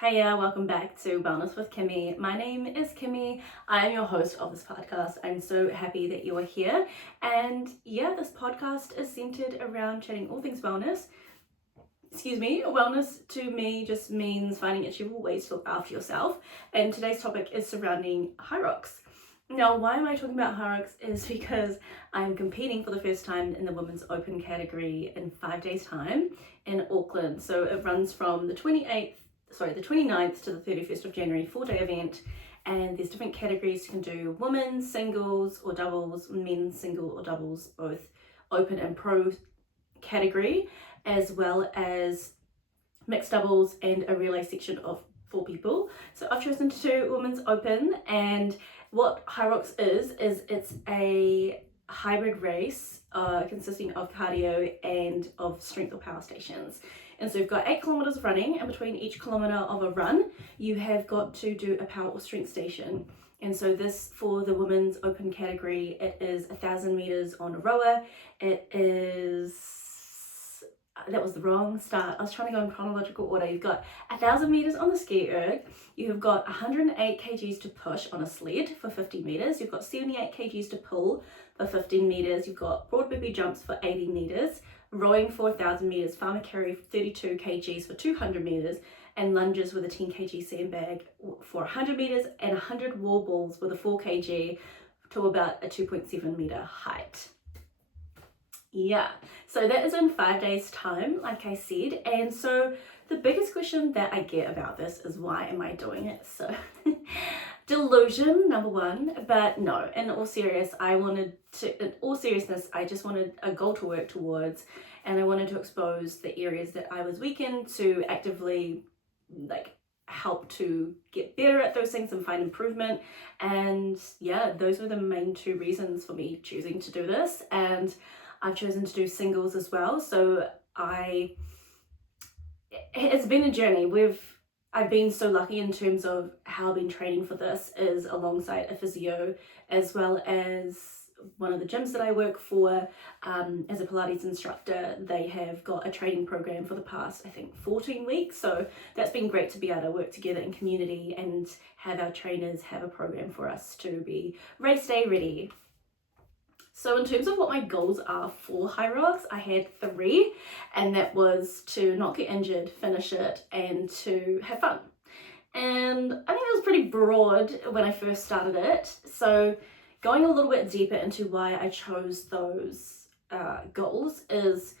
Hiya, welcome back to Wellness with Kimi. My name is Kimi. I am your host of this podcast. I'm so happy that you are here. And yeah, this podcast is centered around chatting all things wellness. Wellness to me just means finding achievable ways to look after yourself. And today's topic is surrounding HYROX. Now, why am I talking about HYROX is because I'm competing for the first time in the Women's Open category in 5 days' time in Auckland. So it runs from the 29th to the 31st of January, 4-day event, and there's different categories. You can do women's singles or doubles, men's single or doubles, both open and pro category, as well as mixed doubles and a relay section of 4 people. So I've chosen to do women's open, and what HYROX is it's a hybrid race consisting of cardio and of strength or power stations. And so you've got 8 kilometers of running, and between each kilometer of a run, you have got to do a power or strength station. And so this, for the women's open category, it is 1,000 meters on a rower. It is, that was the wrong start. I was trying to go in chronological order. You've got 1,000 meters on the ski erg. You have got 108 kgs to push on a sled for 50 meters. You've got 78 kgs to pull for 15 meters. You've got broad baby jumps for 80 meters. Rowing for 1,000 meters, farmer carry 32 kgs for 200 meters, and lunges with a 10 kg sandbag for 100 meters, and 100 wall balls with a 4 kg to about a 2.7 meter height. Yeah, so that is in 5 days time, like I said. And so the biggest question that I get about this is, why am I doing it? So delusion, number one. But no, in all seriousness, I just wanted a goal to work towards, and I wanted to expose the areas that I was weak in to actively help to get better at those things and find improvement. And yeah, those were the main 2 reasons for me choosing to do this. And I've chosen to do singles as well. So it's been a journey. I've been so lucky in terms of how I've been training for this, is alongside a physio, as well as one of the gyms that I work for as a Pilates instructor. They have got a training program for the past, I think, 14 weeks. So that's been great to be able to work together in community and have our trainers have a program for us to be race day ready. So in terms of what my goals are for HYROX, I had 3, and that was to not get injured, finish it, and to have fun. And I think that was pretty broad when I first started it. So going a little bit deeper into why I chose those goals is,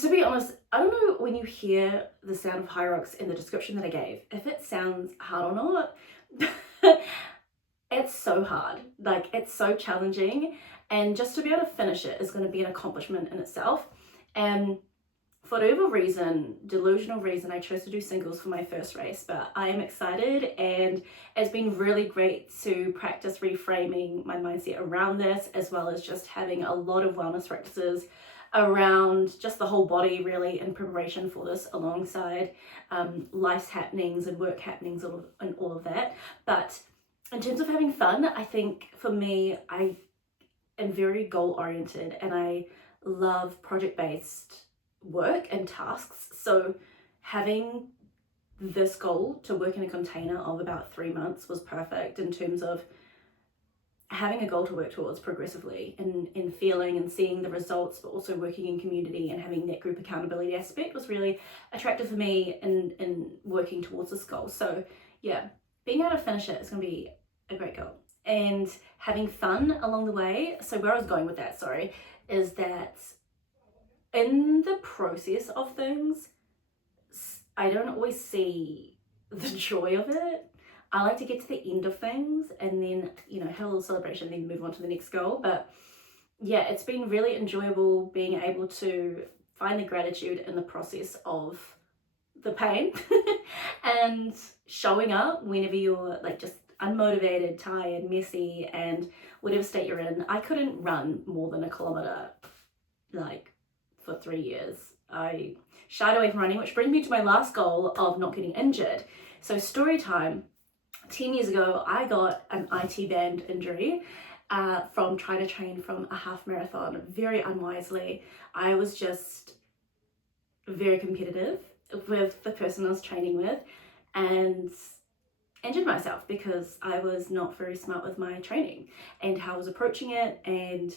to be honest, I don't know when you hear the sound of HYROX in the description that I gave, if it sounds hard or not. It's so hard, it's so challenging, and just to be able to finish it is going to be an accomplishment in itself. And for whatever reason, delusional reason, I chose to do singles for my first race, but I am excited, and it's been really great to practice reframing my mindset around this, as well as just having a lot of wellness practices around just the whole body, really, in preparation for this, alongside life's happenings and work happenings and all of that. But in terms of having fun, I think for me, I am very goal oriented, and I love project-based work and tasks. So having this goal to work in a container of about 3 months was perfect in terms of having a goal to work towards progressively, and in feeling and seeing the results, but also working in community and having that group accountability aspect was really attractive for me in working towards this goal. So yeah, being able to finish it is going to be a great goal, and having fun along the way. So where I was going with that, is that in the process of things, I don't always see the joy of it. I like to get to the end of things and then, have a little celebration, then move on to the next goal. But yeah, it's been really enjoyable being able to find the gratitude in the process of the pain and showing up whenever you're just unmotivated, tired, messy, and whatever state you're in. I couldn't run more than 1 kilometer for 3 years. I shied away from running, which brings me to my last goal of not getting injured. So story time. 10 years ago, I got an IT band injury from trying to train from a half marathon very unwisely. I was just very competitive with the person I was training with and injured myself because I was not very smart with my training and how I was approaching it. And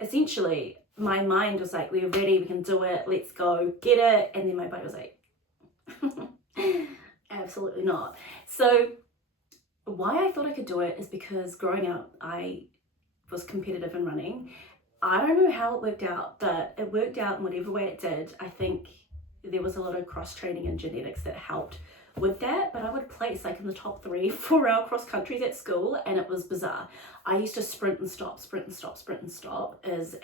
essentially my mind was like, we're ready, we can do it, let's go get it. And then my body was like, absolutely not. So why I thought I could do it is because growing up I was competitive in running. I don't know how it worked out, but it worked out in whatever way it did. I think there was a lot of cross training and genetics that helped with that, but I would place like in the top 3 for our cross countries at school, and it was bizarre. I used to sprint and stop, sprint and stop, sprint and stop as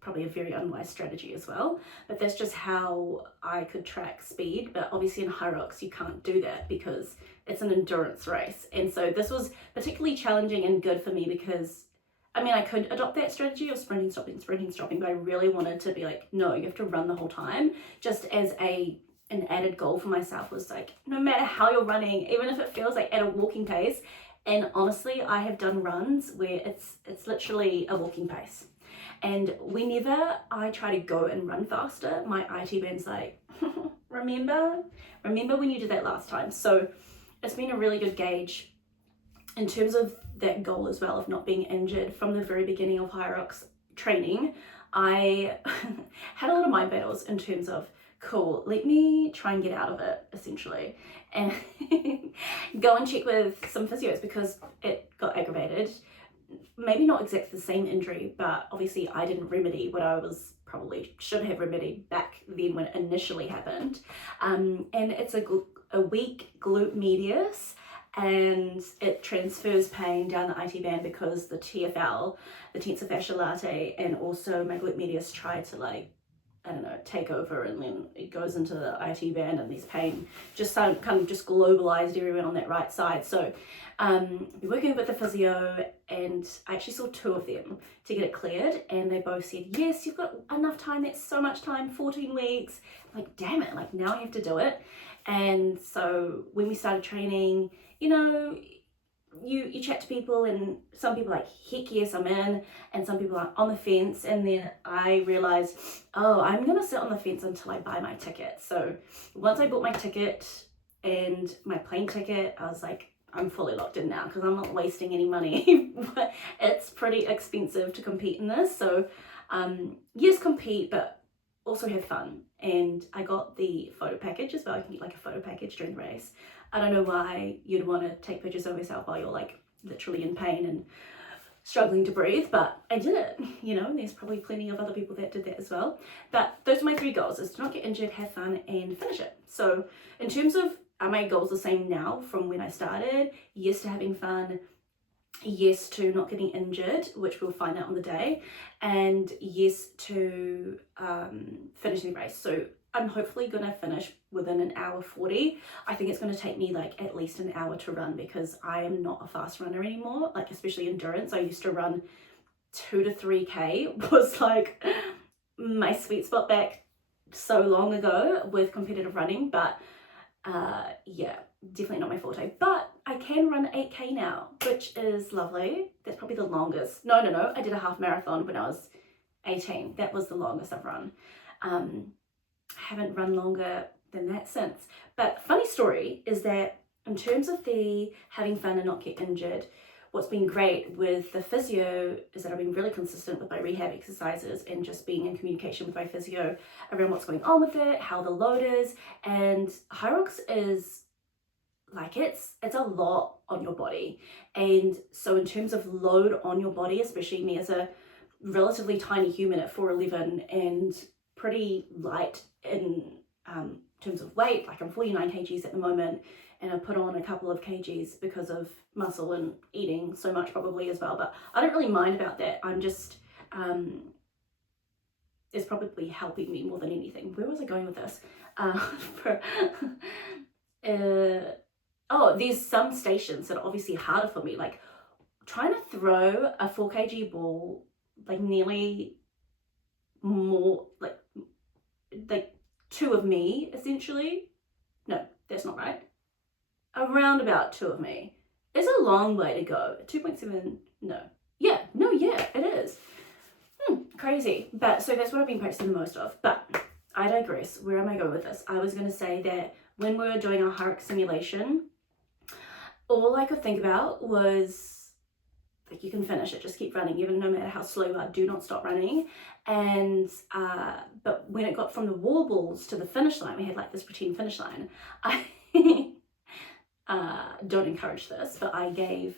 probably a very unwise strategy as well, but that's just how I could track speed. But obviously in HYROX you can't do that because it's an endurance race, and so this was particularly challenging and good for me because I mean, I could adopt that strategy of sprinting, stopping, but I really wanted to be like, no, you have to run the whole time. Just as an added goal for myself was like, no matter how you're running, even if it feels like at a walking pace. And honestly, I have done runs where it's literally a walking pace. And whenever I try to go and run faster, my IT band's like, remember when you did that last time? So it's been a really good gauge in terms of that goal as well of not being injured. From the very beginning of HYROX training, I had a lot of mind battles in terms of, cool, let me try and get out of it, essentially, and go and check with some physios because it got aggravated. Maybe not exactly the same injury, but obviously I didn't remedy what I was probably should have remedied back then when it initially happened. And it's a weak glute medius, and it transfers pain down the IT band because the TFL, the tensor fascia latae, and also my glute medius try to like, I don't know, take over, and then it goes into the IT band and there's pain just kind of just globalized everywhere on that right side. So working with the physio, and I actually saw 2 of them to get it cleared, and they both said, yes, you've got enough time, that's so much time, 14 weeks. I'm like, damn it, like now I have to do it. And so when we started training, you know, you chat to people, and some people are like, heck yes, I'm in, and some people are on the fence. And then I realized, oh, I'm gonna sit on the fence until I buy my ticket. So once I bought my ticket and my plane ticket, I was like, I'm fully locked in now because I'm not wasting any money. It's pretty expensive to compete in this, so yes, compete, but also have fun. And I got the photo package as well. I can get like a photo package during the race. I don't know why you'd want to take pictures of yourself while you're like literally in pain and struggling to breathe, but I did it, you know, and there's probably plenty of other people that did that as well. But those are my 3 goals, is to not get injured, have fun, and finish it. So in terms of, are my goals the same now from when I started? Yes to having fun, yes to not getting injured, which we'll find out on the day, and yes to finishing the race. So I'm hopefully gonna finish within an hour 40. I think it's gonna take me like at least an hour to run because I am not a fast runner anymore, like especially endurance. I used to run 2 to 3K was like my sweet spot back so long ago with competitive running, but yeah, definitely not my forte. But I can run 8K now, which is lovely. That's probably the longest. No, I did a half marathon when I was 18. That was the longest I've run. I haven't run longer than that since. But funny story is that in terms of the having fun and not get injured, what's been great with the physio is that I've been really consistent with my rehab exercises and just being in communication with my physio around what's going on with it, how the load is. And HYROX is like, it's a lot on your body. And so in terms of load on your body, especially me as a relatively tiny human at 4'11" and pretty light in terms of weight, like I'm 49 kgs at the moment, and I put on a couple of kgs because of muscle and eating so much probably as well, but I don't really mind about that. I'm just it's probably helping me more than anything. Where was I going with this? Oh, there's some stations that are obviously harder for me, like trying to throw a 4 kg ball like nearly more like 2 of me essentially. No, that's not right. Around about 2 of me. It's a long way to go. 2.7, no. Yeah, it is. Crazy. But so that's what I've been practicing the most of. But I digress. Where am I going with this? I was going to say that when we were doing our HYROX simulation, all I could think about was, like, you can finish it, just keep running, even no matter how slow you are, do not stop running. And but when it got from the warbles to the finish line, we had like this pretend finish line. I don't encourage this, but I gave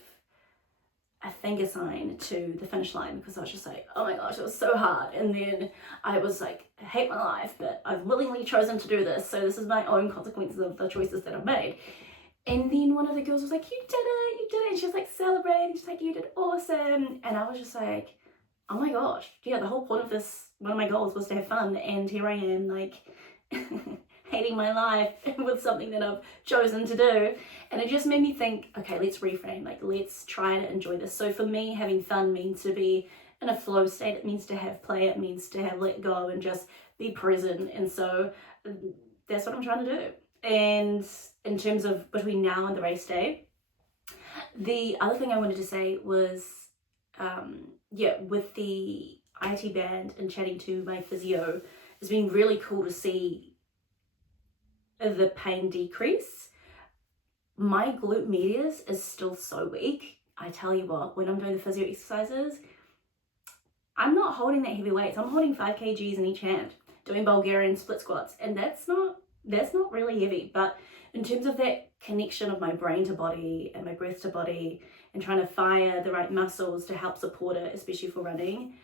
a finger sign to the finish line because I was just like, oh my gosh, it was so hard. And then I was like, I hate my life, but I've willingly chosen to do this, so this is my own consequences of the choices that I've made. And then one of the girls was like, you did it, you did it. And she was like celebrating, she's like, you did awesome. And I was just like, oh my gosh, yeah, the whole point of this, one of my goals was to have fun, and here I am, like, hating my life with something that I've chosen to do. And it just made me think, okay, let's reframe, like, let's try to enjoy this. So for me, having fun means to be in a flow state, it means to have play, it means to have let go and just be present. And so that's what I'm trying to do. And in terms of between now and the race day, the other thing I wanted to say was, yeah, with the IT band and chatting to my physio, it's been really cool to see the pain decrease. My glute medius is still so weak. I tell you what, when I'm doing the physio exercises, I'm not holding that heavy weights. I'm holding 5 kgs in each hand, doing Bulgarian split squats, and that's not really heavy. But in terms of that connection of my brain to body and my breath to body and trying to fire the right muscles to help support it, especially for running,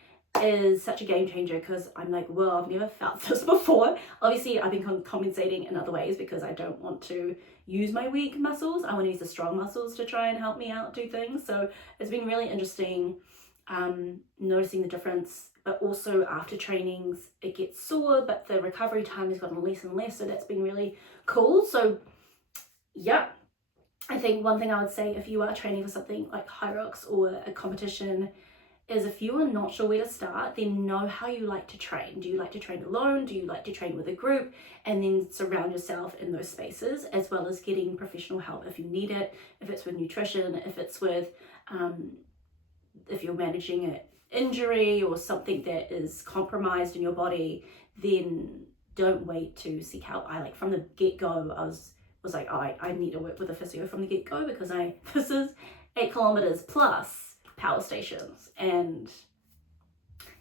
is such a game changer, because I'm like, well, I've never felt this before. Obviously, I've been compensating in other ways because I don't want to use my weak muscles. I want to use the strong muscles to try and help me out do things. So it's been really interesting noticing the difference. But also after trainings, it gets sore, but the recovery time has gotten less and less. So that's been really cool. So yeah, I think one thing I would say if you are training for something like HYROX or a competition is, if you are not sure where to start, then know how you like to train. Do you like to train alone? Do you like to train with a group? And then surround yourself in those spaces, as well as getting professional help if you need it, if it's with nutrition, if it's with, if you're managing an injury or something that is compromised in your body, then don't wait to seek help. I, like, from the get-go, I was like, oh, I need to work with a physio from the get-go, because this is 8 kilometers plus power stations, and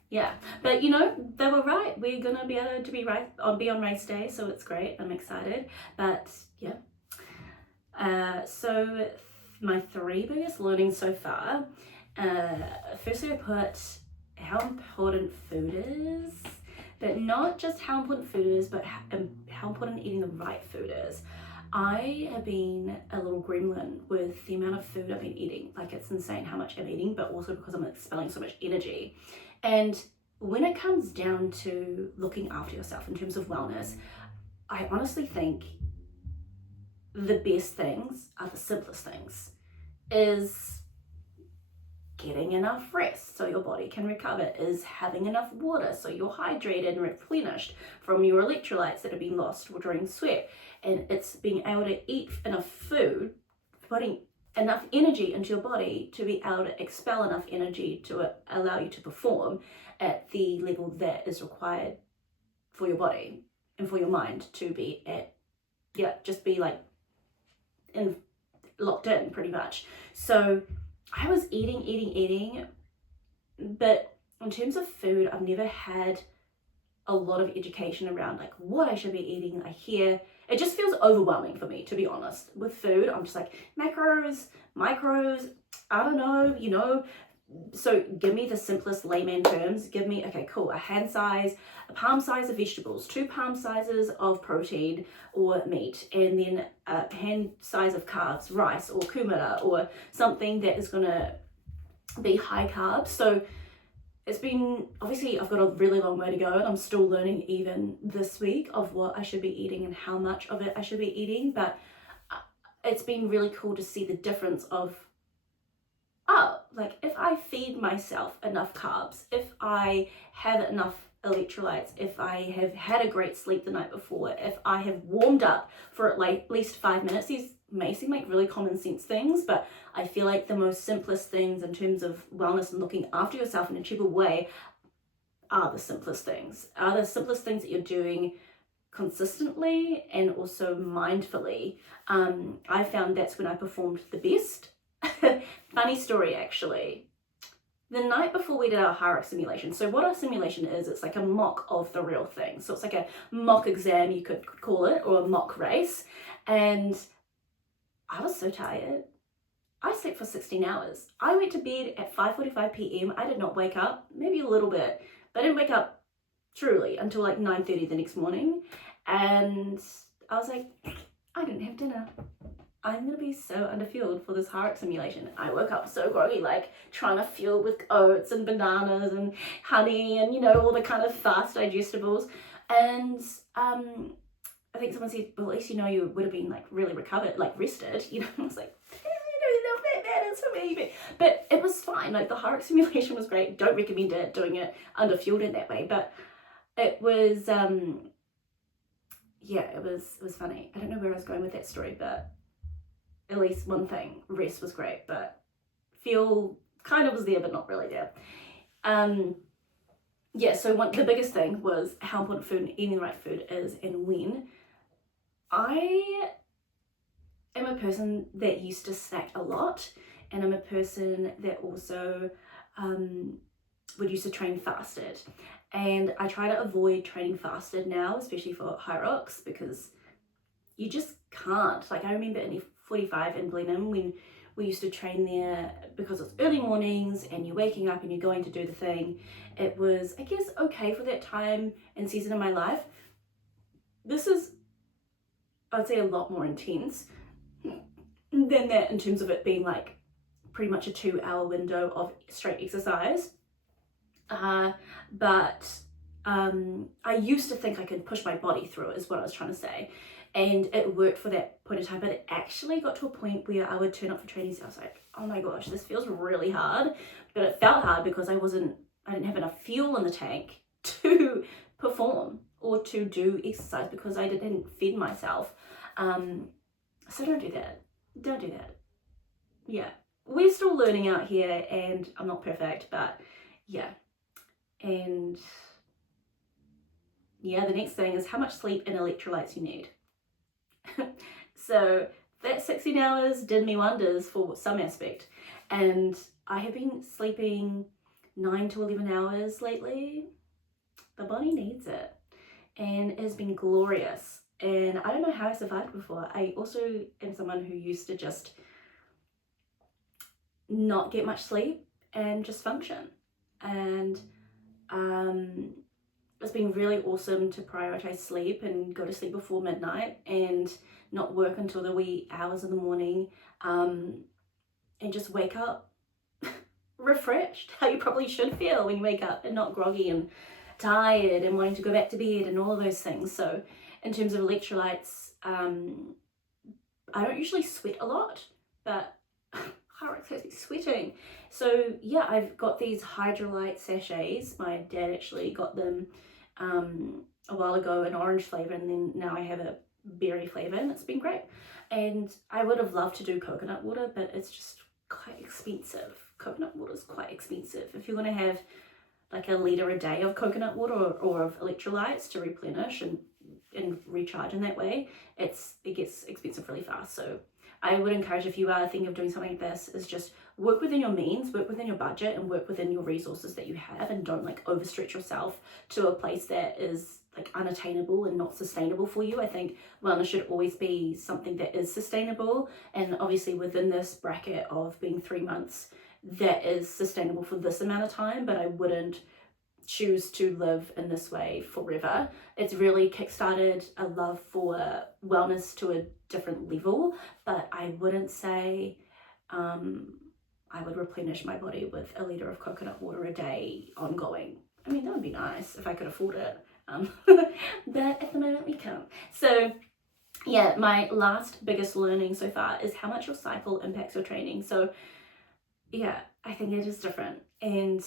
yeah, but you know, they were right. We're gonna be able to be on race day, so it's great. I'm excited. But yeah, so my 3 biggest learnings so far. Firstly, I put how important food is, but not just how important food is, but how important eating the right food is. I have been a little gremlin with the amount of food I've been eating. Like, it's insane how much I'm eating, but also because I'm expelling so much energy. And when it comes down to looking after yourself in terms of wellness, I honestly think the best things are the simplest things. Is getting enough rest so your body can recover, is having enough water so you're hydrated and replenished from your electrolytes that have been lost during sweat, and it's being able to eat enough food, putting enough energy into your body to be able to expel enough energy to allow you to perform at the level that is required for your body and for your mind to be at, just be like locked in pretty much. So I was eating, but in terms of food, I've never had a lot of education around like what I should be eating. I hear it just feels overwhelming for me, to be honest. With food, I'm just like, macros, micros, I don't know, you know. So give me the simplest layman terms. Give me, okay, cool, a hand size, a palm size of vegetables, 2 palm sizes of protein or meat, and then a hand size of carbs, rice or kumara, or something that is gonna be high carbs. So it's been, obviously I've got a really long way to go, and I'm still learning even this week of what I should be eating and how much of it I should be eating. But it's been really cool to see the difference of, like, if I feed myself enough carbs, if I have enough electrolytes, if I have had a great sleep the night before, if I have warmed up for at least 5 minutes, these may seem like really common sense things, but I feel like the most simplest things in terms of wellness and looking after yourself in a cheaper way are the simplest things, that you're doing consistently and also mindfully. I found that's when I performed the best. Funny story, actually. The night before we did our HYROX simulation, so what our simulation is, it's like a mock of the real thing. So it's like a mock exam, you could call it, or a mock race. And I was so tired. I slept for 16 hours. I went to bed at 5:45 p.m. I did not wake up, maybe a little bit, but I didn't wake up truly until like 9:30 the next morning. And I was like, I didn't have dinner. I'm gonna be so underfueled for this HYROX simulation. I woke up so groggy, like trying to fuel with oats and bananas and honey and, you know, all the kind of fast digestibles. And I think someone said, well, at least, you know, you would have been like really recovered, like rested, you know. I was like, not that bad, it's for me. But it was fine. Like the HYROX simulation was great. Don't recommend it, doing it underfueled in that way. But it was, yeah, it was funny. I don't know where I was going with that story, but at least one thing, rest was great, but fuel kind of was there, but not really there. Yeah, so the biggest thing was how important food and eating the right food is and when. I am a person that used to snack a lot, and I'm a person that also would used to train fasted. And I try to avoid training fasted now, especially for HYROX, because you just can't. Like I remember in 45 in Blenheim when we used to train there, because it's early mornings and you're waking up and you're going to do the thing. It was, I guess, okay for that time and season of my life. This is, I'd say, a lot more intense than that in terms of it being like pretty much a 2-hour window of straight exercise. But I used to think I could push my body through it, is what I was trying to say. And it worked for that point of time, but it actually got to a point where I would turn up for training, so I was like, oh my gosh, this feels really hard. But it felt hard because I didn't have enough fuel in the tank to perform or to do exercise, because I didn't feed myself. So don't do that. Don't do that. Yeah, we're still learning out here, and I'm not perfect, but yeah. And yeah, the next thing is how much sleep and electrolytes you need. So that 16 hours did me wonders for some aspect, and I have been sleeping 9 to 11 hours lately. The body needs it, and it has been glorious. And I don't know how I survived before. I also am someone who used to just not get much sleep and just function. And it's been really awesome to prioritize sleep and go to sleep before midnight and not work until the wee hours in the morning, and just wake up refreshed, how you probably should feel when you wake up, and not groggy and tired and wanting to go back to bed and all of those things. So in terms of electrolytes, I don't usually sweat a lot, but HYROX has me sweating. So yeah, I've got these hydrolyte sachets. My dad actually got them a while ago, an orange flavor, and then now I have a berry flavor, and it's been great. And I would have loved to do coconut water, but it's just quite expensive. Coconut water is quite expensive. If you're going to have like a litre a day of coconut water or of electrolytes to replenish and recharge in that way, it gets expensive really fast. So I would encourage, if you are thinking of doing something like this, is just work within your means, work within your budget, and work within your resources that you have, and don't like overstretch yourself to a place that is like unattainable and not sustainable for you. I think wellness should always be something that is sustainable, and obviously within this bracket of being 3 months, that is sustainable for this amount of time, but I wouldn't choose to live in this way forever. It's really kickstarted a love for wellness to a different level, but I wouldn't say I would replenish my body with a litre of coconut water a day ongoing. I mean, that would be nice if I could afford it, but at the moment we can't. So yeah, my last biggest learning so far is how much your cycle impacts your training. So yeah, I think it is different, and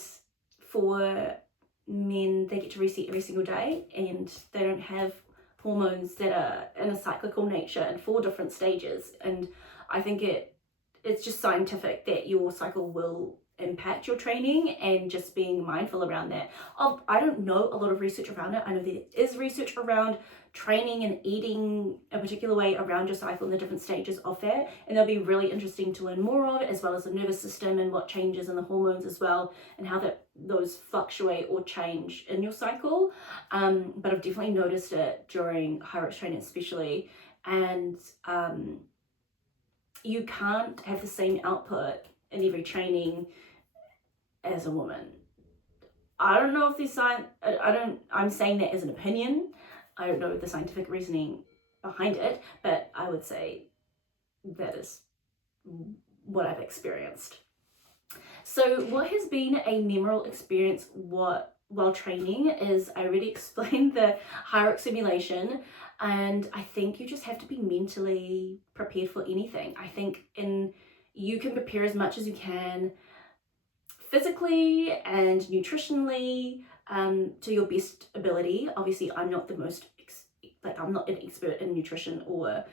for men, they get to reset every single day, and they don't have hormones that are in a cyclical nature in 4 different stages. And I think it's just scientific that your cycle will impact your training, and just being mindful around that. I don't know a lot of research around it. I know there is research around training and eating a particular way around your cycle and the different stages of that, and they'll be really interesting to learn more of, as well as the nervous system and what changes in the hormones as well, and how those fluctuate or change in your cycle. But I've definitely noticed it during HYROX training especially, and you can't have the same output in every training as a woman. I don't know if there's I'm saying that as an opinion. I don't know the scientific reasoning behind it, but I would say that is what I've experienced. So what has been a memorable experience while training is, I already explained the HYROX simulation, and I think you just have to be mentally prepared for anything. I think you can prepare as much as you can physically and nutritionally, to your best ability. Obviously, I'm not I'm not an expert in nutrition or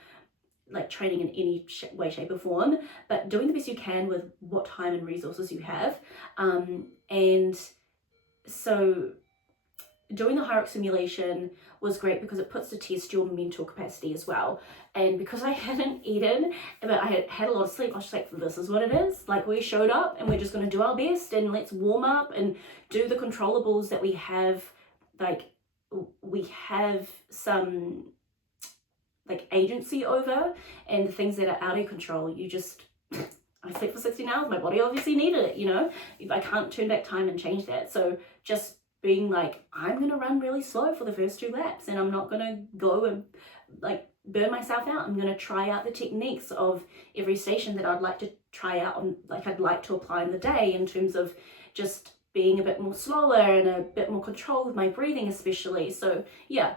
like training in any way, shape or form, but doing the best you can with what time and resources you have. And so doing the HYROX simulation was great because it puts to test your mental capacity as well. And because I hadn't eaten, but I had a lot of sleep, I was just like, this is what it is. Like, we showed up and we're just going to do our best, and let's warm up and do the controllables that we have. Like, we have some like agency over, and the things that are out of control, you just, I slept for 16 hours, my body obviously needed it, you know? I can't turn back time and change that. So just being like, I'm gonna run really slow for the first 2 laps, and I'm not gonna go and like burn myself out. I'm gonna try out the techniques of every station that I'd like to try out, like I'd like to apply in the day, in terms of just being a bit more slower and a bit more control with my breathing especially. So yeah.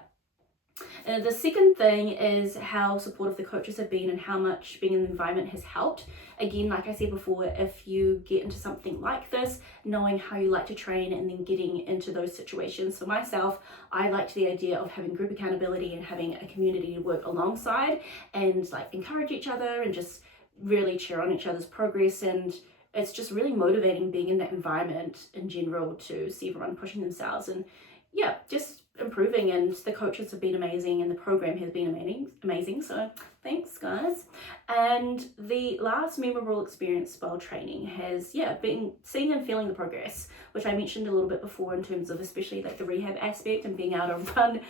The second thing is how supportive the coaches have been and how much being in the environment has helped. Again, like I said before, if you get into something like this, knowing how you like to train and then getting into those situations. For myself, I liked the idea of having group accountability and having a community to work alongside and like encourage each other and just really cheer on each other's progress. And it's just really motivating being in that environment in general, to see everyone pushing themselves and yeah, just improving. And the coaches have been amazing and the program has been amazing. So thanks, guys. And the last memorable experience while training has been seeing and feeling the progress, which I mentioned a little bit before, in terms of especially like the rehab aspect and being able to run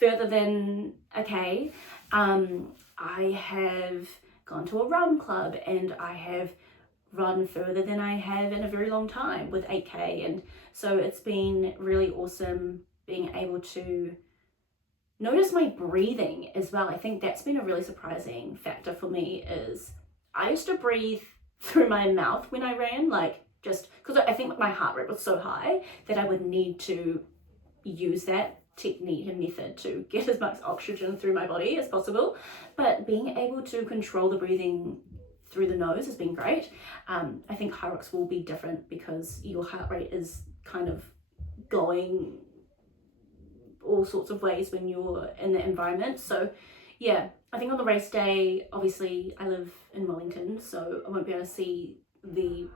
further than a K. I have gone to a run club and I have run further than I have in a very long time with 8K, and so it's been really awesome being able to notice my breathing as well. I think that's been a really surprising factor for me, is I used to breathe through my mouth when I ran, like just because I think my heart rate was so high that I would need to use that technique and method to get as much oxygen through my body as possible. But being able to control the breathing through the nose has been great. I think HYROX will be different because your heart rate is kind of going all sorts of ways when you're in that environment. So yeah, I think on the race day, obviously I live in Wellington, so I won't be able to see the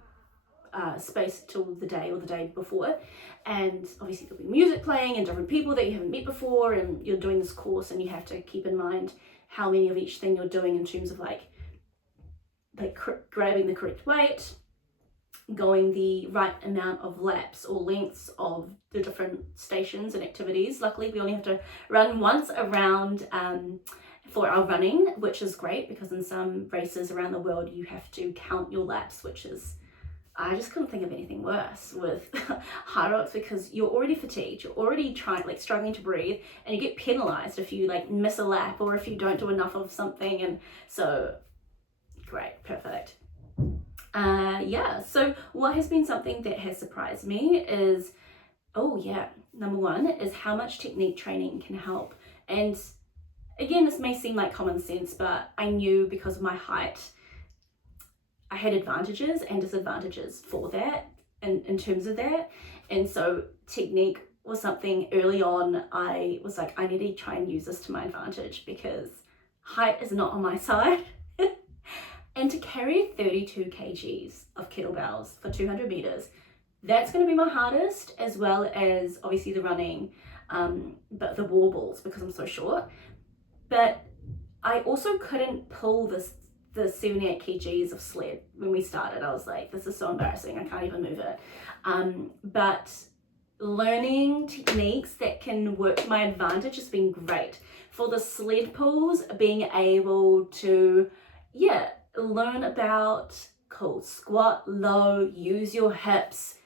space till the day or the day before, and obviously there'll be music playing and different people that you haven't met before, and you're doing this course and you have to keep in mind how many of each thing you're doing in terms of like grabbing the correct weight, going the right amount of laps or lengths of the different stations and activities. Luckily, we only have to run once around for our running, which is great, because in some races around the world you have to count your laps, which is, I just couldn't think of anything worse with HYROX, because you're already fatigued, you're already struggling to breathe, and you get penalized if you like miss a lap or if you don't do enough of something. And so great, perfect. So what has been something that has surprised me is, number one is how much technique training can help. And again, this may seem like common sense, but I knew because of my height, I had advantages and disadvantages for that, in terms of that. And so technique was something early on I was like, I need to try and use this to my advantage, because height is not on my side. And to carry 32 kgs of kettlebells for 200 meters, that's going to be my hardest, as well as obviously the running, but the wall balls because I'm so short. But I also couldn't pull the 78 kgs of sled when we started. I was like, this is so embarrassing, I can't even move it. But learning techniques that can work to my advantage has been great. For the sled pulls, being able to, learn about cool squat low, use your hips,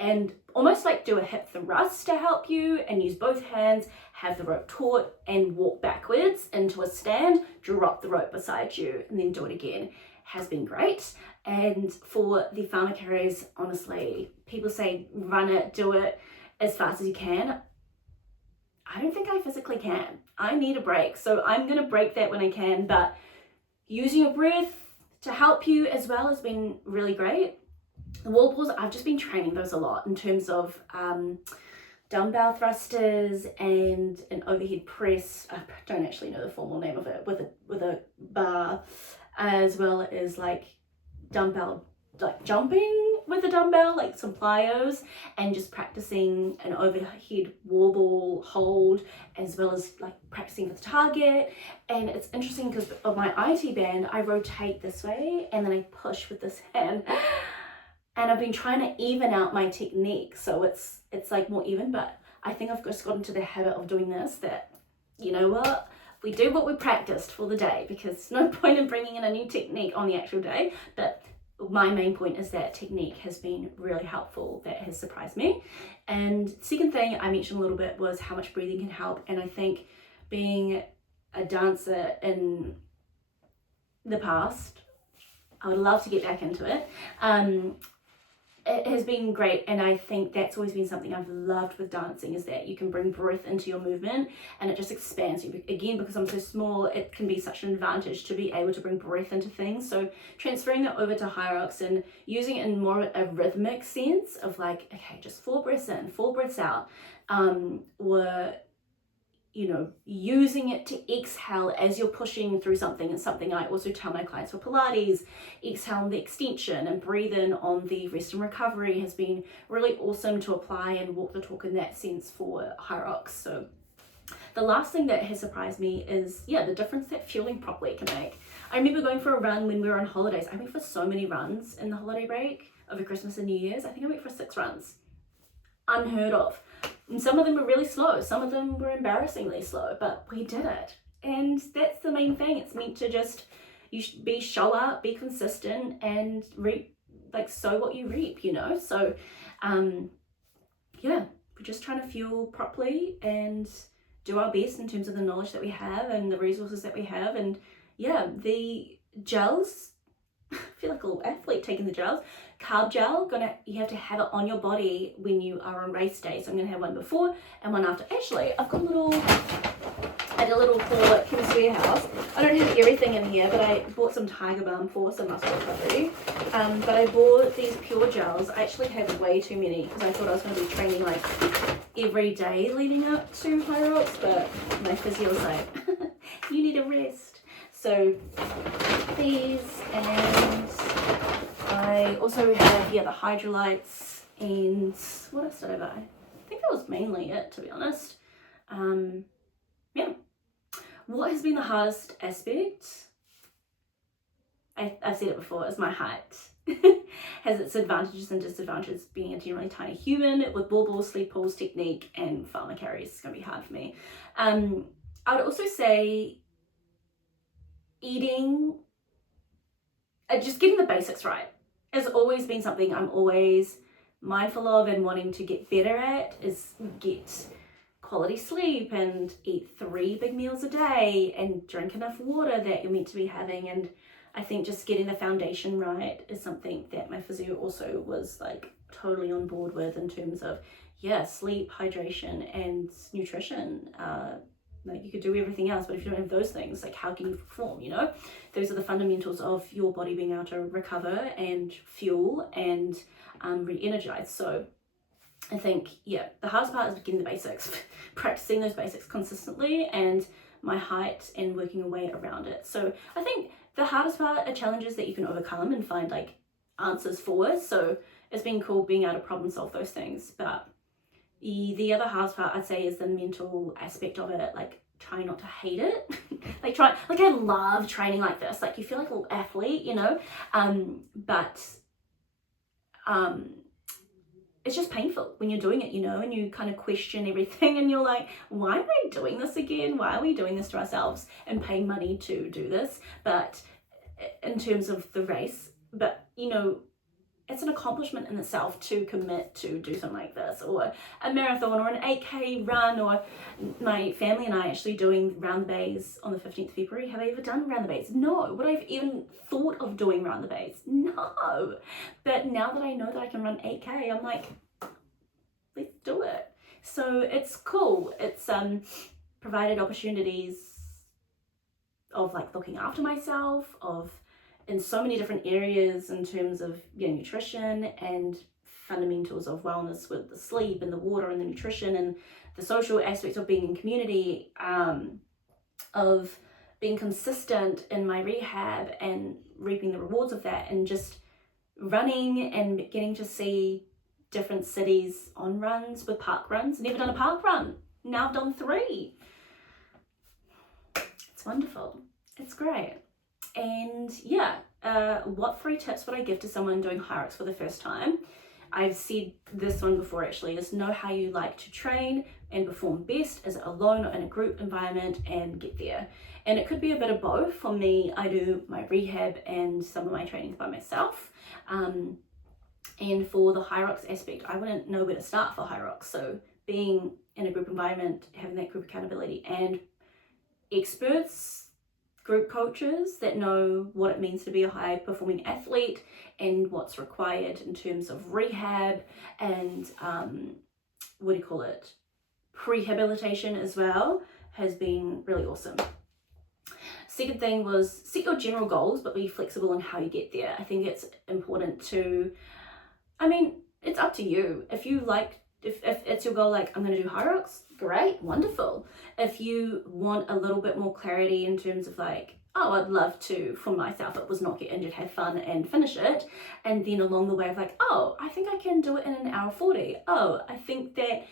and almost like do a hip thrust to help you, and use both hands, have the rope taut and walk backwards into a stand, drop the rope beside you, and then do it again, has been great. And for the farmer carries, honestly, people say run it, do it as fast as you can. I don't think I physically can. I need a break, so I'm gonna break that when I can, but using your breath to help you as well has been really great. The wall balls, I've just been training those a lot in terms of dumbbell thrusters and an overhead press. I don't actually know the formal name of it, with a bar, as well as like dumbbell, like jumping with a dumbbell, like some plyos, and just practicing an overhead wall ball hold, as well as like practicing with the target. And it's interesting because of my IT band, I rotate this way and then I push with this hand. And I've been trying to even out my technique so it's like more even, but I think I've just gotten into the habit of doing this, that, you know what, we do what we practiced for the day, because there's no point in bringing in a new technique on the actual day. But my main point is that technique has been really helpful. That has surprised me. And second thing I mentioned a little bit was how much breathing can help. And I think being a dancer in the past, I would love to get back into it. It has been great, and I think that's always been something I've loved with dancing, is that you can bring breath into your movement and it just expands you. Again, because I'm so small, it can be such an advantage to be able to bring breath into things. So transferring that over to HYROX and using it in more a rhythmic sense of like, okay, just 4 breaths in, 4 breaths out, were, you know, using it to exhale as you're pushing through something. And something I also tell my clients for Pilates, exhale on the extension and breathe in on the rest and recovery, has been really awesome to apply and walk the talk in that sense for HYROX. So the last thing that has surprised me is, the difference that fueling properly can make. I remember going for a run when we were on holidays. I went for so many runs in the holiday break over Christmas and New Year's. I think I went for 6 runs. Unheard of. And some of them were really slow, some of them were embarrassingly slow, but we did it. And that's the main thing. It's meant to just, show up, be consistent, and reap, like sow what you reap, you know? So we're just trying to fuel properly and do our best in terms of the knowledge that we have and the resources that we have. And the gels, I feel like a little athlete taking the gels. Carb gel, you have to have it on your body when you are on race day. So I'm gonna have one before and one after. Actually, I've got I did a little haul at Kimi's warehouse. I don't have everything in here, but I bought some Tiger Balm for some muscle recovery. But I bought these pure gels. I actually had way too many because I thought I was gonna be training like every day leading up to HYROX, but my physio was like, you need a rest. So these, and I also have the hydrolytes, and what else did I buy? I think that was mainly it, to be honest. What has been the hardest aspect? I've said it before, is my height. Has its advantages and disadvantages. Being a generally tiny human with ball balls, sleep pulls, technique, and farmer carries is going to be hard for me. I would also say eating, just getting the basics right has always been something I'm always mindful of and wanting to get better at, is get quality sleep and eat 3 big meals a day and drink enough water that you're meant to be having. And I think just getting the foundation right is something that my physio also was like totally on board with, in terms of sleep, hydration, and nutrition. Like, you could do everything else, but if you don't have those things, like, how can you perform, you know? Those are the fundamentals of your body being able to recover and fuel and re-energize. So I think, the hardest part is getting the basics, practicing those basics consistently. And my height and working a way around it. So I think the hardest part are challenges that you can overcome and find like answers for. So it's been cool being able to problem solve those things. But the other hardest part I'd say is the mental aspect of it, like trying not to hate it. like I love training like this, like you feel like a little athlete, you know, but it's just painful when you're doing it, you know, and you kind of question everything and you're like, why am I doing this again? Why are we doing this to ourselves and paying money to do this? But in terms of the race, but you know, it's an accomplishment in itself to commit to do something like this, or a marathon or an 8K run, or my family and I actually doing Round the Bays on the 15th of February. Have I ever done Round the Bays? No. Would I have even thought of doing Round the Bays? No. But now that I know that I can run 8K, I'm like, let's do it. So it's cool. It's provided opportunities of like looking after myself, of in so many different areas in terms of nutrition and fundamentals of wellness with the sleep and the water and the nutrition and the social aspects of being in community, of being consistent in my rehab and reaping the rewards of that, and just running and getting to see different cities on runs with park runs. Never done a park run. Now I've done 3. It's wonderful. It's great. And yeah, what 3 tips would I give to someone doing HYROX for the first time? I've said this one before actually, is know how you like to train and perform best. Is it alone or in a group environment, and get there. And it could be a bit of both. For me, I do my rehab and some of my trainings by myself. And for the HYROX aspect, I wouldn't know where to start for HYROX. So being in a group environment, having that group accountability and experts, group coaches that know what it means to be a high performing athlete and what's required in terms of rehab and prehabilitation as well, has been really awesome. Second thing was set your general goals, but be flexible in how you get there. I think it's important to, I mean, it's up to you. If you like, if it's your goal, like I'm going to do HYROX, great, wonderful. If you want a little bit more clarity in terms of like, oh, I'd love to, for myself, it was not get injured, have fun and finish it. And then along the way of like, oh, I think I can do it in an hour 40. Oh, I think that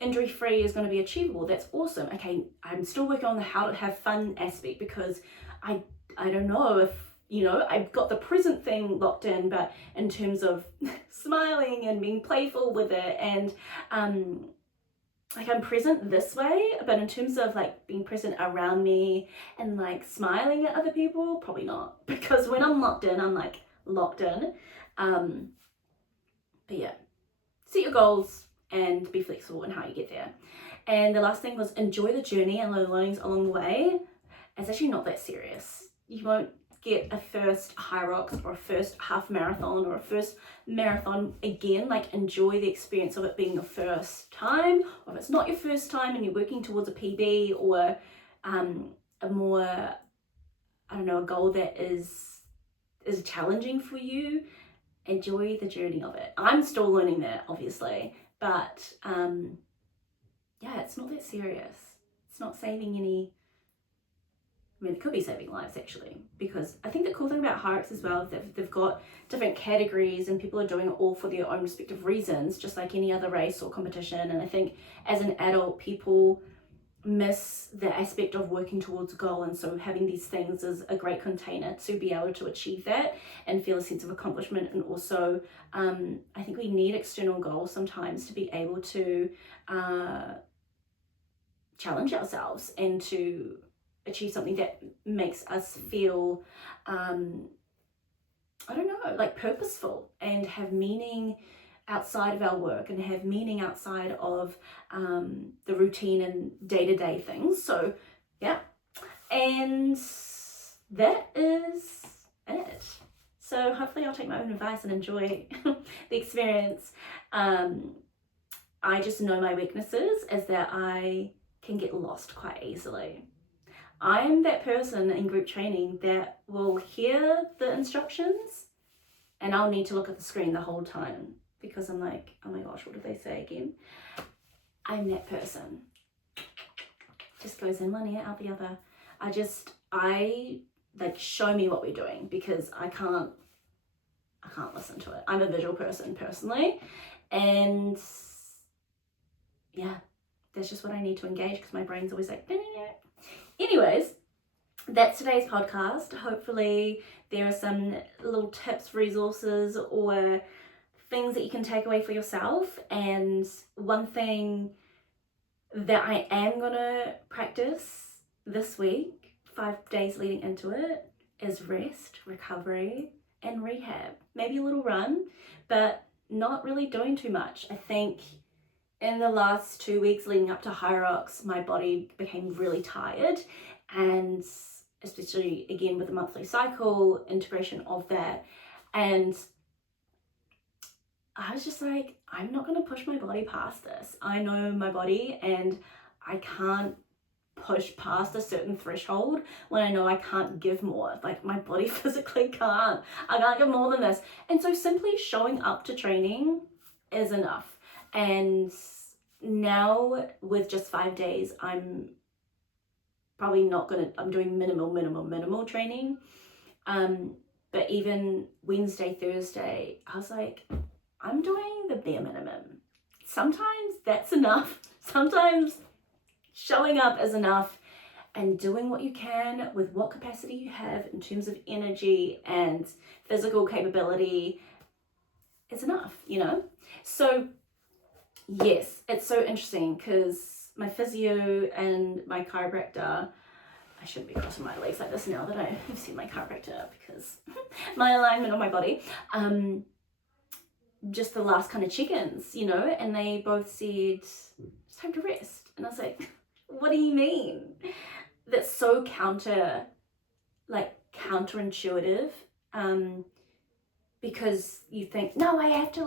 injury free is going to be achievable. That's awesome. Okay, I'm still working on the how to have fun aspect, because I don't know if, you know, I've got the present thing locked in, but in terms of smiling and being playful with it, and like I'm present this way, but in terms of like being present around me and like smiling at other people, probably not, because when I'm locked in, I'm like locked in. But yeah, set your goals and be flexible in how you get there. And the last thing was enjoy the journey and the learnings along the way. It's actually not that serious. You won't get a first HYROX or a first half marathon or a first marathon again. Like, enjoy the experience of it being your first time, or if it's not your first time and you're working towards a PB or a more, I don't know, a goal that is challenging for you, enjoy the journey of it. I'm still learning that, obviously, but yeah, it's not that serious. It's not saving any, I mean, it could be saving lives actually, because I think the cool thing about HYROX as well is that they've got different categories and people are doing it all for their own respective reasons, just like any other race or competition. And I think as an adult, people miss the aspect of working towards a goal, and so having these things is a great container to be able to achieve that and feel a sense of accomplishment. And also I think we need external goals sometimes to be able to challenge ourselves and to achieve something that makes us feel I don't know, like purposeful and have meaning outside of our work and have meaning outside of the routine and day-to-day things. So yeah, and that is it. So hopefully I'll take my own advice and enjoy the experience. I just know my weaknesses is that I can get lost quite easily. I am that person in group training that will hear the instructions and I'll need to look at the screen the whole time, because I'm like, oh my gosh, what did they say again? I'm that person. just goes in one ear, out the other. I like, show me what we're doing, because I can't listen to it. I'm a visual person personally, and yeah, that's just what I need to engage, because my brain's always like, anyways, that's today's podcast. Hopefully there are some little tips, resources, or things that you can take away for yourself. And one thing that I am gonna practice this week, 5 days leading into it, is rest, recovery, and rehab. Maybe a little run, but not really doing too much. I think in the last 2 weeks leading up to HYROX, my body became really tired, and especially again with the monthly cycle, integration of that. And I was just like, I'm not going to push my body past this. I know my body, and I can't push past a certain threshold when I know I can't give more. Like, my body physically can't. I can't give more than this. And so simply showing up to training is enough. And now with just 5 days, I'm probably not gonna, I'm doing minimal training. But even Wednesday, Thursday, I was like, I'm doing the bare minimum. Sometimes that's enough. Sometimes showing up is enough, and doing what you can with what capacity you have in terms of energy and physical capability is enough, you know? So yes, it's so interesting, because my physio and my chiropractor, I shouldn't be crossing my legs like this now that I've seen my chiropractor, because my alignment of my body, just the last kind of check-ins, you know, and they both said, it's time to rest. And I was like, what do you mean? That's so counterintuitive, because you think, no, I have to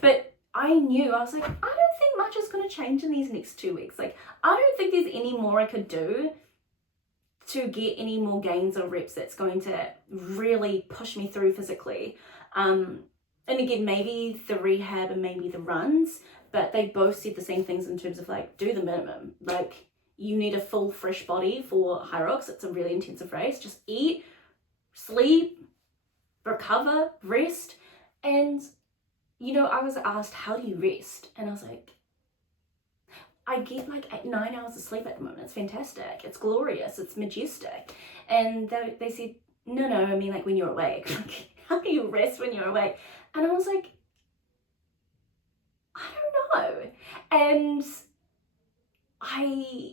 but I knew, I was like, I don't think much is going to change in these next 2 weeks. Like, I don't think there's any more I could do to get any more gains or reps that's going to really push me through physically. And again, maybe the rehab and maybe the runs, but they both said the same things in terms of like, do the minimum. Like, you need a full fresh body for HYROX. It's a really intensive race. Just eat, sleep, recover, rest. And you know, I was asked, how do you rest? And I was like, I get like 9 hours of sleep at the moment. It's fantastic. It's glorious. It's majestic. And they said, no, I mean like when you're awake. Like, how can you rest when you're awake? And I was like, I don't know. And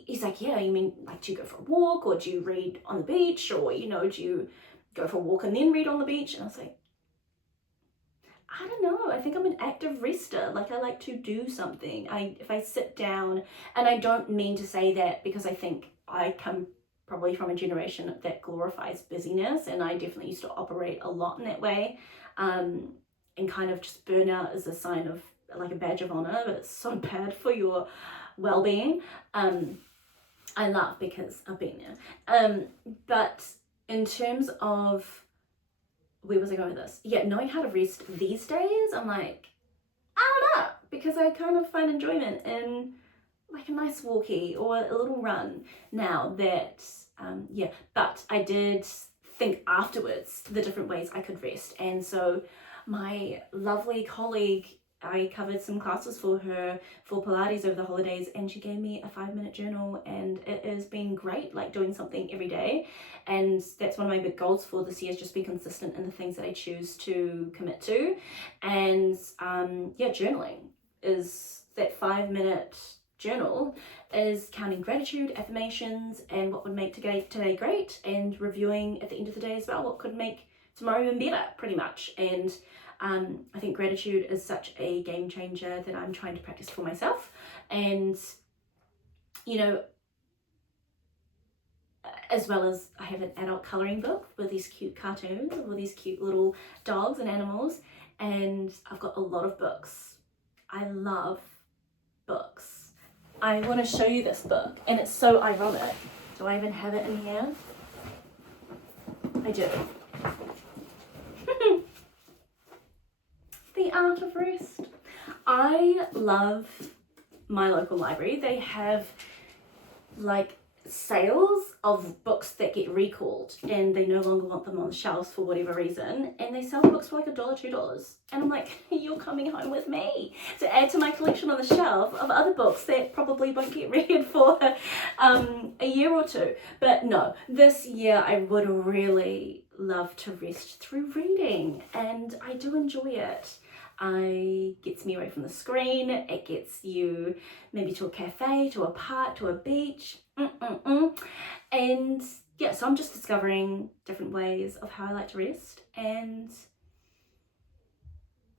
he's like, yeah, you mean like, do you go for a walk, or do you read on the beach, or, you know, do you go for a walk and then read on the beach? And I was like, I don't know. I think I'm an active rester. Like, I like to do something. If I sit down, and I don't mean to say that because I think I come probably from a generation that glorifies busyness, and I definitely used to operate a lot in that way, and kind of just burnout is a sign of like a badge of honor, but it's so bad for your well-being. I laugh because I've been there. But in terms of, where was I going with this? Yeah, knowing how to rest these days, I'm like, I don't know, because I kind of find enjoyment in like a nice walkie or a little run now that, but I did think afterwards the different ways I could rest. And so my lovely colleague, I covered some classes for her for Pilates over the holidays, and she gave me a 5-minute journal, and it has been great, like doing something every day. And that's one of my big goals for this year, is just be consistent in the things that I choose to commit to. And journaling is that 5-minute journal, is counting gratitude, affirmations, and what would make today great, and reviewing at the end of the day as well what could make tomorrow even better, pretty much. And I think gratitude is such a game changer that I'm trying to practice for myself. And, you know, as well as I have an adult colouring book with these cute cartoons, with these cute little dogs and animals, and I've got a lot of books. I love books. I want to show you this book, and it's so ironic. Do I even have it in here? I do. The Art of Rest. I love my local library. They have like sales of books that get recalled and they no longer want them on the shelves for whatever reason, and they sell books for like $1, $2, and I'm like, you're coming home with me to add to my collection on the shelf of other books that probably won't get read for a year or two. But no, this year I would really love to rest through reading, and I do enjoy it. It gets me away from the screen. It gets you maybe to a cafe, to a park, to a beach. And yeah, so I'm just discovering different ways of how I like to rest and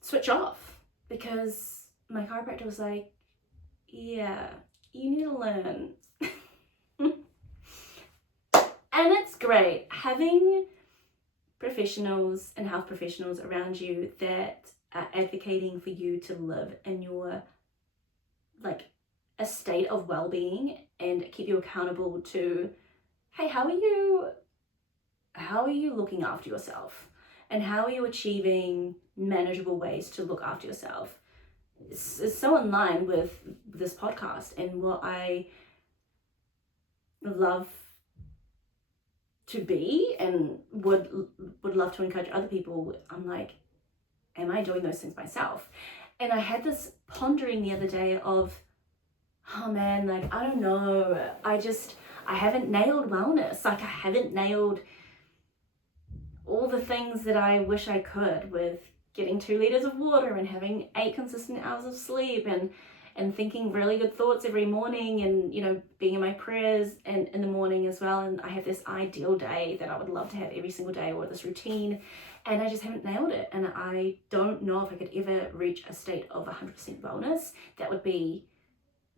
switch off, because my chiropractor was like, yeah, you need to learn. And it's great having professionals and health professionals around you that are advocating for you to live in your, like, a state of well-being and keep you accountable to, hey, how are you looking after yourself, and how are you achieving manageable ways to look after yourself. It's so in line with this podcast and what I love to be and would love to encourage other people. I'm like, am I doing those things myself? And I had this pondering the other day of, oh man, like, I don't know, I haven't nailed wellness. Like, I haven't nailed all the things that I wish I could, with getting 2 liters of water and having 8 consistent hours of sleep and thinking really good thoughts every morning, and, you know, being in my prayers and in the morning as well. And I have this ideal day that I would love to have every single day, or this routine, and I just haven't nailed it. And I don't know if I could ever reach a state of 100% wellness. That would be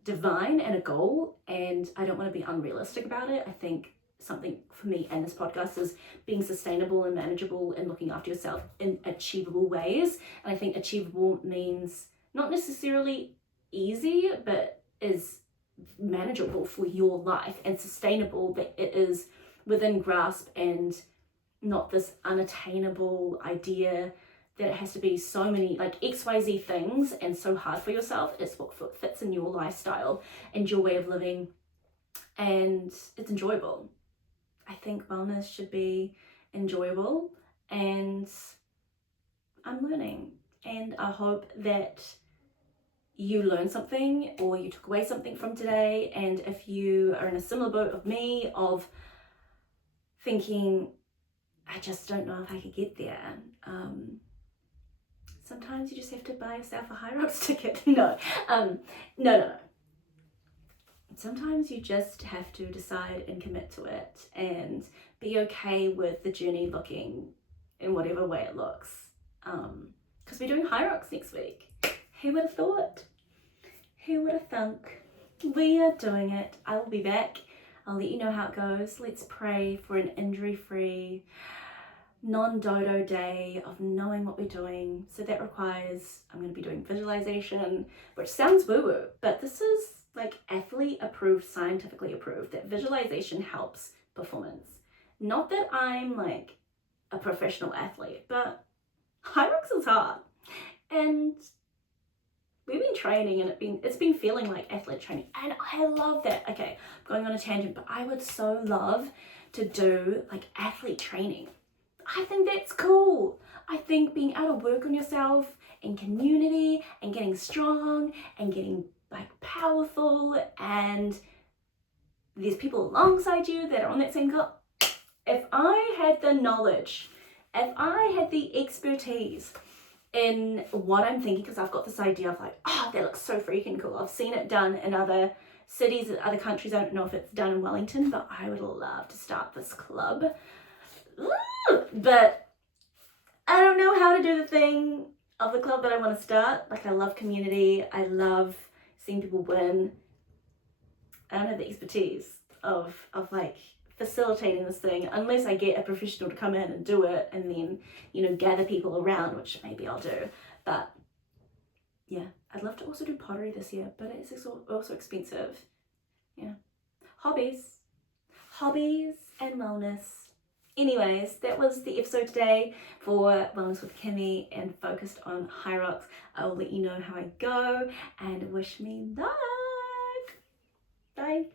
divine and a goal, and I don't want to be unrealistic about it. I think something for me and this podcast is being sustainable and manageable and looking after yourself in achievable ways. And I think achievable means not necessarily easy, but is manageable for your life, and sustainable, that it is within grasp and not this unattainable idea that it has to be so many, like, XYZ things and so hard for yourself. It's what fits in your lifestyle and your way of living, and it's enjoyable. I think wellness should be enjoyable, and I'm learning, and I hope that you learned something or you took away something from today. And if you are in a similar boat of me, of thinking, I just don't know if I could get there, sometimes you just have to buy yourself a HYROX ticket. No. Sometimes you just have to decide and commit to it and be okay with the journey looking in whatever way it looks. Because we're doing HYROX next week. Who would have thought? Who would have thunk? We are doing it. I will be back. I'll let you know how it goes. Let's pray for an injury-free, non-dodo day of knowing what we're doing. So that requires, I'm going to be doing visualization, which sounds woo-woo, but this is like athlete approved, scientifically approved, that visualization helps performance. Not that I'm like a professional athlete, but HYROX is hard. And we've been training, and it's been feeling like athlete training, and I love that. Okay, I'm going on a tangent, but I would so love to do like athlete training. I think that's cool. I think being able to work on yourself in community and getting strong and getting like powerful, and there's people alongside you that are on that same goal. If I had the knowledge, if I had the expertise in what I'm thinking, because I've got this idea of like, oh, that looks so freaking cool. I've seen it done in other cities, other countries. I don't know if it's done in Wellington, but I would love to start this club. But I don't know how to do the thing of the club that I want to start. Like, I love community. I love seeing people win. I don't have the expertise of like facilitating this thing, unless I get a professional to come in and do it, and then, you know, gather people around, which maybe I'll do. But yeah, I'd love to also do pottery this year, but it's also expensive. Yeah, hobbies and wellness. Anyways, that was the episode today for Wellness with Kimi and focused on HYROX. I will let you know how I go, and wish me luck. Bye.